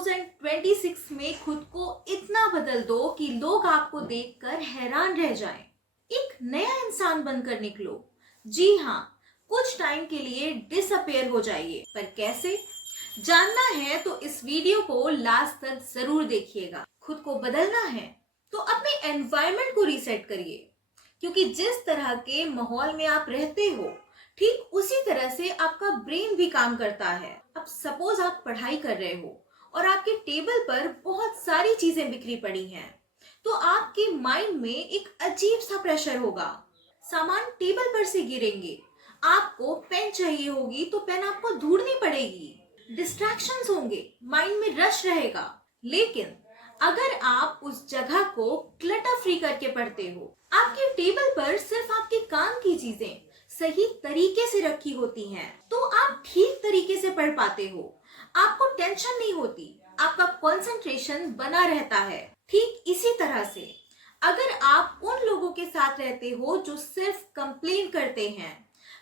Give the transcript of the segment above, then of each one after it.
2026 में खुद को इतना बदल दो कि लोग आपको देखकर हैरान रह जाएं। एक नया इंसान बनकर निकलो। जी हाँ, कुछ टाइम के लिए डिसअपेयर हो जाइए, पर कैसे जानना है तो इस वीडियो को लास्ट तक जरूर देखिएगा। खुद को बदलना है तो अपने एनवायरनमेंट को रीसेट करिए, क्योंकि जिस तरह के माहौल में आप रहते हो ठीक उसी तरह से आपका ब्रेन भी काम करता है। अब सपोज आप पढ़ाई कर रहे हो और आपके टेबल पर बहुत सारी चीजें बिखरी पड़ी हैं, तो आपके माइंड में एक अजीब सा प्रेशर होगा। सामान टेबल पर से गिरेंगे, आपको पेन चाहिए होगी तो पेन आपको ढूंढनी पड़ेगी, डिस्ट्रैक्शंस होंगे, माइंड में रश रहेगा। लेकिन अगर आप उस जगह को क्लटर फ्री करके पढ़ते हो, आपके टेबल पर सिर्फ आपके काम की चीजें सही तरीके से रखी होती हैं, तो आप ठीक तरीके से पढ़ पाते हो। आपको टेंशन नहीं होती, आपका कंसंट्रेशन बना रहता है। ठीक इसी तरह से अगर आप उन लोगों के साथ रहते हो जो सिर्फ कंप्लेन करते हैं,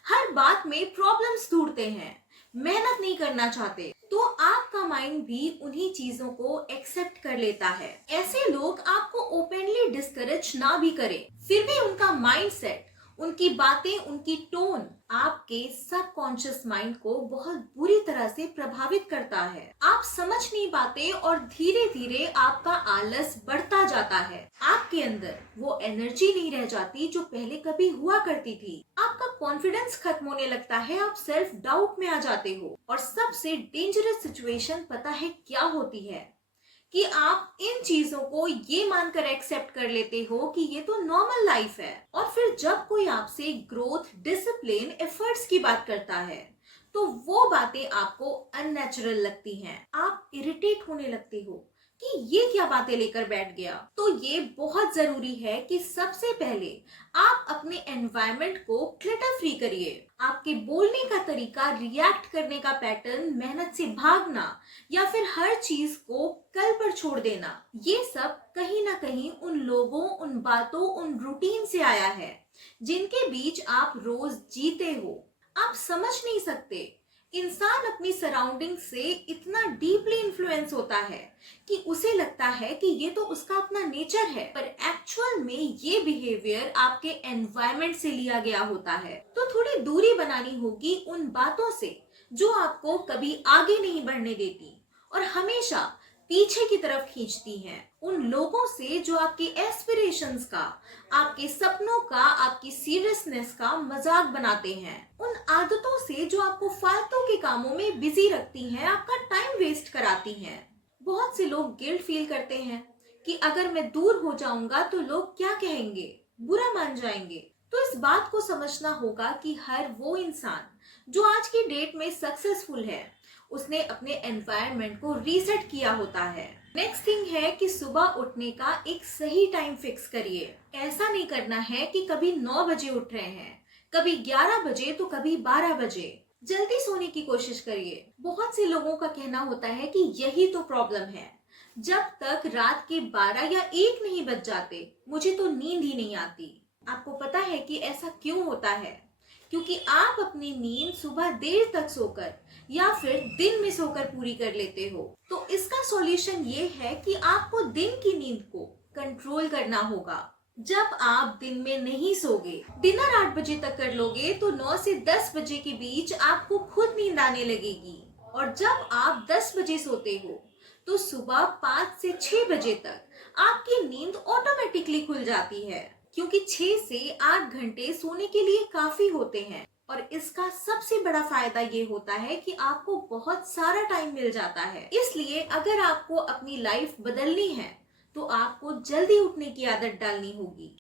हर बात में प्रॉब्लम्स ढूंढते हैं, मेहनत नहीं करना चाहते, तो आपका माइंड भी उन्हीं चीजों को एक्सेप्ट कर लेता है। ऐसे लोग आपको ओपनली डिस्करेज ना भी करें, फिर भी उनका माइंडसेट, उनकी बातें, उनकी टोन आपके सबकॉन्शियस माइंड को बहुत बुरी तरह से प्रभावित करता है। आप समझ नहीं पाते और धीरे धीरे आपका आलस बढ़ता जाता है। आपके अंदर वो एनर्जी नहीं रह जाती जो पहले कभी हुआ करती थी। आपका कॉन्फिडेंस खत्म होने लगता है, आप सेल्फ डाउट में आ जाते हो। और सबसे डेंजरस सिचुएशन पता है क्या होती है? कि आप इन चीजों को ये मानकर एक्सेप्ट कर लेते हो कि ये तो नॉर्मल लाइफ है। और फिर जब कोई आपसे ग्रोथ, डिसिप्लिन, एफर्ट्स की बात करता है, तो वो बातें आपको अननेचुरल लगती हैं। आप इरिटेट होने लगते हो कि ये क्या बातें लेकर बैठ गया। तो ये बहुत जरूरी है कि सबसे पहले आप अपने एनवायरनमेंट को क्लटर फ्री करिए। आपके बोलने का तरीका, रिएक्ट करने का पैटर्न, मेहनत से भागना या फिर हर चीज को कल पर छोड़ देना, ये सब कहीं ना कहीं उन लोगों, उन बातों, उन रूटीन से आया है जिनके बीच आप रोज जीते हो। आप समझ नहीं सकते, इंसान अपनी सराउंडिंग से इतना डीपली इन्फ्लुएंस होता है कि उसे लगता है कि ये तो उसका अपना नेचर है, पर एक्चुअल में ये बिहेवियर आपके एनवायरनमेंट से लिया गया होता है। तो थोड़ी दूरी बनानी होगी उन बातों से जो आपको कभी आगे नहीं बढ़ने देती और हमेशा पीछे की तरफ खींचती हैं। उन लोगों से जो आपके एस्पिरेशंस का, आपके सपनों का, आपकी सीरियसनेस का मजाक बनाते हैं। उन आदतों से जो आपको फालतू के कामों में बिजी रखती हैं, आपका टाइम वेस्ट कराती हैं। बहुत से लोग गिल्ट फील करते हैं कि अगर मैं दूर हो जाऊंगा तो लोग क्या कहेंगे, बुरा मान जाएंगे। तो इस बात को समझना होगा कि हर वो इंसान जो आज की डेट में सक्सेसफुल है, उसने अपने एनवायरनमेंट को रीसेट किया होता है। नेक्स्ट थिंग है कि सुबह उठने का एक सही टाइम फिक्स करिए। ऐसा नहीं करना है कि कभी 9 बजे उठ रहे हैं, कभी 11 बजे तो कभी 12 बजे। जल्दी सोने की कोशिश करिए। बहुत से लोगों का कहना होता है कि यही तो प्रॉब्लम है, जब तक रात के 12 या 1 नहीं बज जाते मुझे तो नींद ही नहीं आती। आपको पता है कि ऐसा क्यों होता है? क्योंकि आप अपनी नींद सुबह देर तक सोकर या फिर दिन में सोकर पूरी कर लेते हो। तो इसका सॉल्यूशन ये है कि आपको दिन की नींद को कंट्रोल करना होगा। जब आप दिन में नहीं सोगे, डिनर 8 बजे तक कर लोगे, तो 9 से 10 बजे के बीच आपको खुद नींद आने लगेगी। और जब आप 10 बजे सोते हो तो सुबह 5 से 6 बजे तक आपकी नींद ऑटोमेटिकली खुल जाती है, क्योंकि 6 से 8 घंटे सोने के लिए काफी होते हैं। और इसका सबसे बड़ा फायदा ये होता है कि आपको बहुत सारा टाइम मिल जाता है। इसलिए अगर आपको अपनी लाइफ बदलनी है तो आपको जल्दी उठने की आदत डालनी होगी।